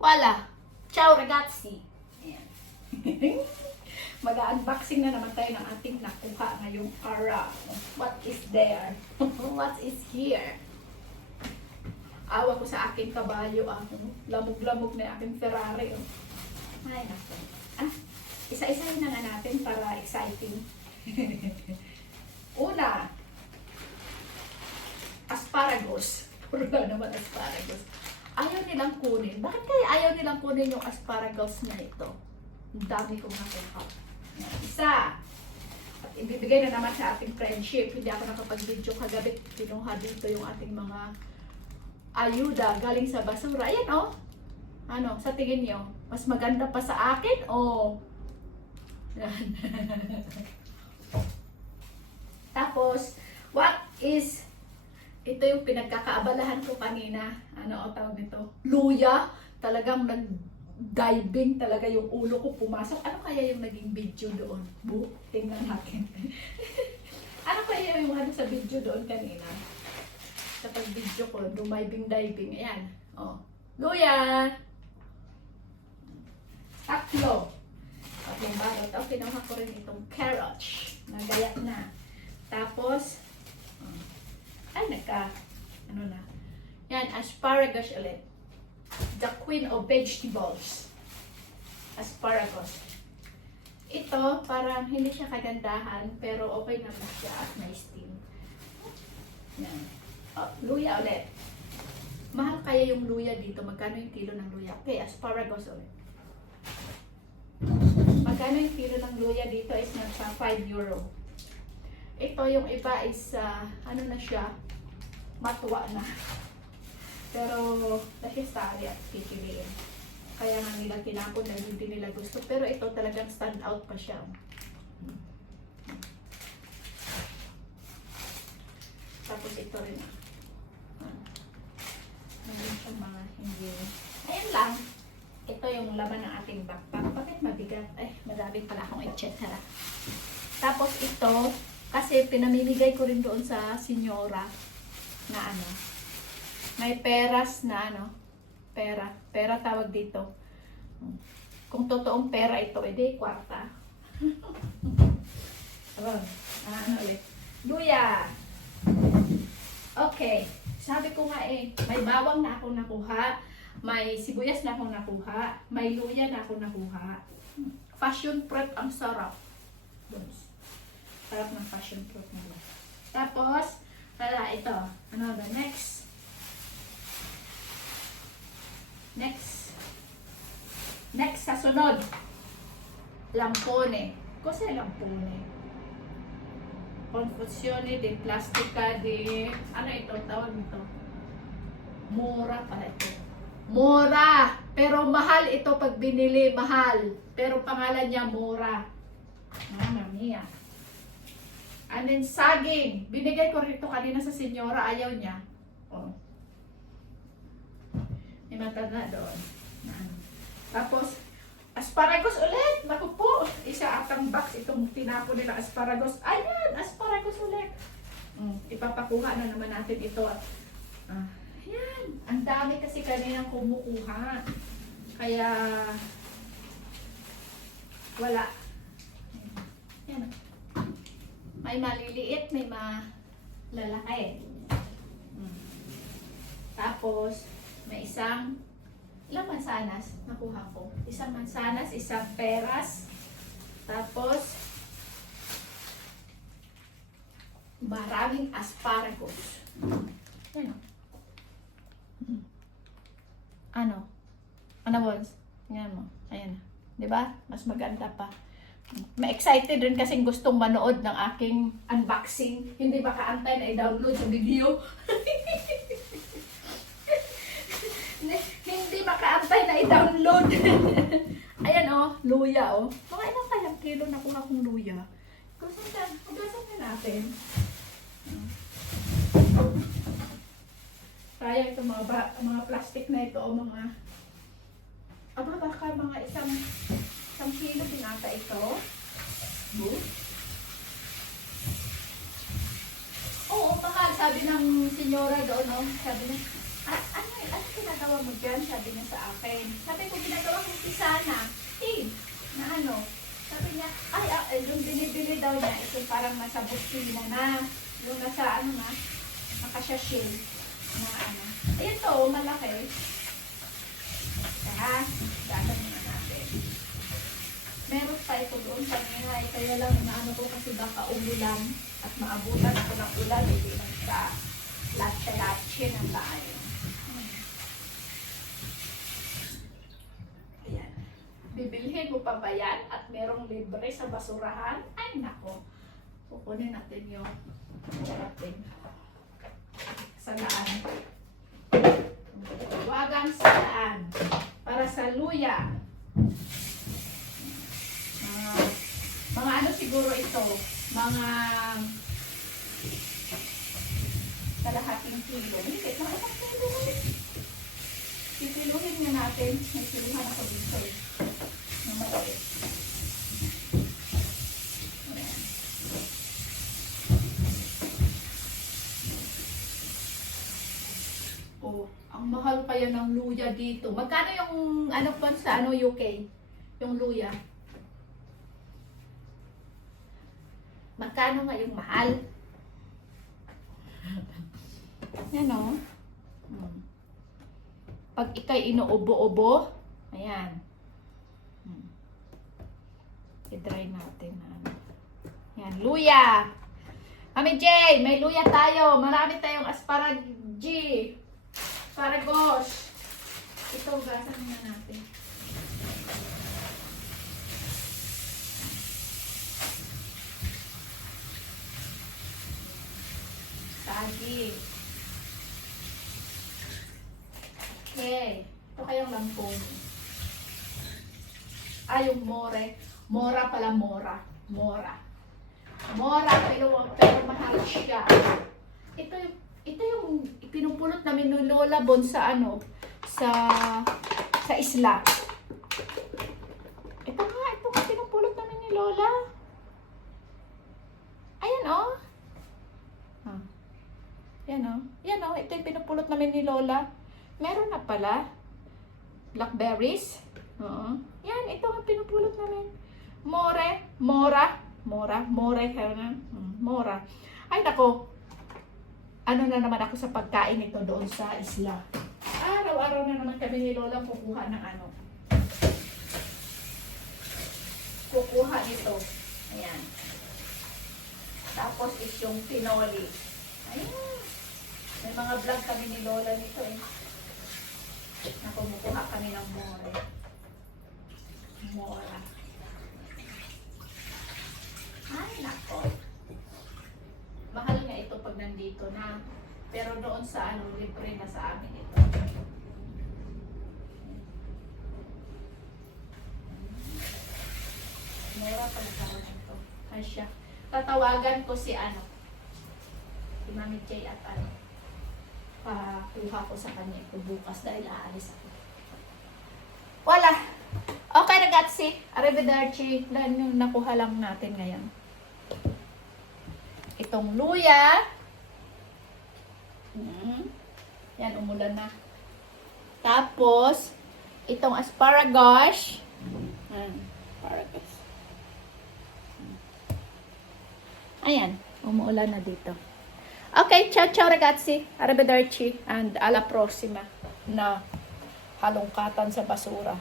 Wala. Ciao ragazzi. Ayan. Mag-unboxing na naman tayo ng ating nakuha ngayong araw. What is there? What is here? Awa ko sa aking kabayo. Lamog-lamog na aking Ferrari. Ay, naku. Isa-isahin na nga natin para exciting. Una, asparagus. Puro lang naman asparagus. Ayaw nilang kunin. Bakit kaya ayaw nilang kunin yung asparagus na ito? Ang dami kong nakuha. Isa. At ibibigay na naman sa ating friendship. Hindi ako nakapag-video kagabi. Kinuha dito yung ating mga ayuda galing sa basura. Ayan oh. Ano, sa tingin nyo? Mas maganda pa sa akin o? Yan. Tapos, what is, ito yung pinagkakaabalahan ko kanina. Ano ang tawag nito? Luya. Talagang nag-diving talaga yung ulo ko pumasok. Ano kaya yung naging video doon? Tingnan natin. Ano kaya yung ano sa video doon kanina? Sa pag-video ko, diving. Ayan. Oh. Luya! Tatlo. Tatlong balot. Okay, kinuha ko rin itong carrots. Nagaya na. Tapos, ay, ano na. Yan, asparagus ulit. The queen of vegetables. Asparagus. Ito, parang hindi siya kagandahan, pero okay naman siya at may steam. Yan. Oh, luya ulit. Mahal kaya yung luya dito? Magkano yung kilo ng luya? Okay, asparagus ulit. Magkano yung kilo ng luya dito is nasa 5 euro. Ito yung iba is, ano na siya, matwa na. Pero, nasistari at pipiliin. Kaya nga nila tinapon na hindi nila gusto. Pero ito talagang stand out pa siya. Tapos ito rin. Hindi siya mga hindi. Ayan lang. Ito yung laman ng ating backpack. Bakit mabigat? Ay, marami pala akong etc. Tapos ito, kasi pinamimigay ko rin doon sa senyora na ano, may peras na ano, pera tawag dito. Kung totoong pera ito, edi kwarta. Ano ulit? Luya! Okay, sabi ko nga may bawang na ako nakuha, may sibuyas na ako nakuha, may luya na ako nakuha. Passion fruit ang sarap. Sarap ng passion fruit nila. Tapos, ito. Ano ba? Next sa sunod. Lampone. Cos'è lampone? Confezione di plastica di... Ano ito? Tawag nito? Mura pala ito. Mura! Pero mahal ito pag binili. Mahal. Pero pangalan niya mura. Mamma mia. And then saging. Binigay ko rito kanina sa senyora. Ayaw niya. Oh. May matanda doon. Tapos, asparagus ulit. Naku po. Isa atang box itong tinapon nila asparagus. Ayan, asparagus ulit. Ipapakuha na naman natin ito. Ayan. Ang dami kasi kaninang kumukuha. Kaya, wala. Ayan. May maliliit, may malalaki. Tapos, may ilang mansanas nakuha ko. Isang mansanas, isang peras. Tapos, maraming asparagus. Yan o. Ano? Ano, Bons? Yan mo. Ayan. Diba? Mas maganda pa. Ma-excited rin kasi gustong manood ng aking unboxing. Hindi ba kaantay na i-download yung video? Hindi makaantay na i-download. Ayan oh, luya oh. Mga ilang kayang kilo nakuha kong luya. Hugasan na natin. Kaya ito mga plastic na ito o mga baka mga isang kilo pinata ito. Oo, baka sabi ng senyora doon, no? Sabi niya, ano ginagawa mo dyan? Sabi niya sa akin. Sabi ko, ginagawa ko pisana. Na ano? Sabi niya, yung binibili daw niya, ito parang nasa bustina na. Yung nasa ano na, nakasyasil na ano. Ayan to, malaki. Kaya, gano'n na natin. Meron pa ito doon kanina, kaya lang inaano ko kasi baka umulan at maabutan ako ng ulan, hindi lang sa latte-latte na tayo. Ayan. Bibilhin mo pa ba yan at merong libre sa basurahan? Ay nako, kukunin natin yung ating salaan. Wagang salaan para sa luya. Mga ano siguro ito, mga kalahating kilo. Hindi, mga isang kilo. Pipiluhin nga natin. May piluhan ako dito. Ng malaki. Ayan. Oh, ang mahal pa yan ng luya dito. Magkano yung ano pa sa ano UK? Yung luya? Magkano nga yung mahal? Yan o. Pag ikay inuubo-ubo, ayan. I-dry natin. Yan, luya. Mami J, may luya tayo. Marami tayong asparagos. Ito, gasan na natin. Saging. Okay. Ito kayong lampong. Yung more. Mora pala, mora. Mora, pero mahal siya. Ito yung pinupulot namin ng Lola Bon sa ano, sa isla. Ito nga pinupulot namin ni Lola. Ayan oh. Yan o. Ito yung pinupulot namin ni Lola. Meron na pala. Blackberries. Yan, ito ang pinupulot namin. Mora. Ay, nako. Ano na naman ako sa pagkain ito doon sa isla. Araw-araw na naman kami ni Lola kukuha ng ano. Kukuha ito. Ayan. Tapos is yung pinoli. Ayan. May mga vlog kami ni Lola nito eh. Na kumukuha kami ng mora. Ay, nako. Mahal nga ito pag nandito na. Pero doon sa ano, libre na sa amin ito. Mora pala sa akin ito. Ay siya. Tatawagan ko si ano. Si Mami J at ano. Kuha ko sa kanya ito bukas dahil aalis ako. Wala. Okay, ragazzi. Arrivederci. Dahil yung nakuha lang natin ngayon. Itong luya. Yan, umulan na. Tapos, itong asparagus. Asparagus. Ayan, umuulan na dito. Okay, ciao ragazzi. Arrivederci and alla prossima na halongkatan sa basura.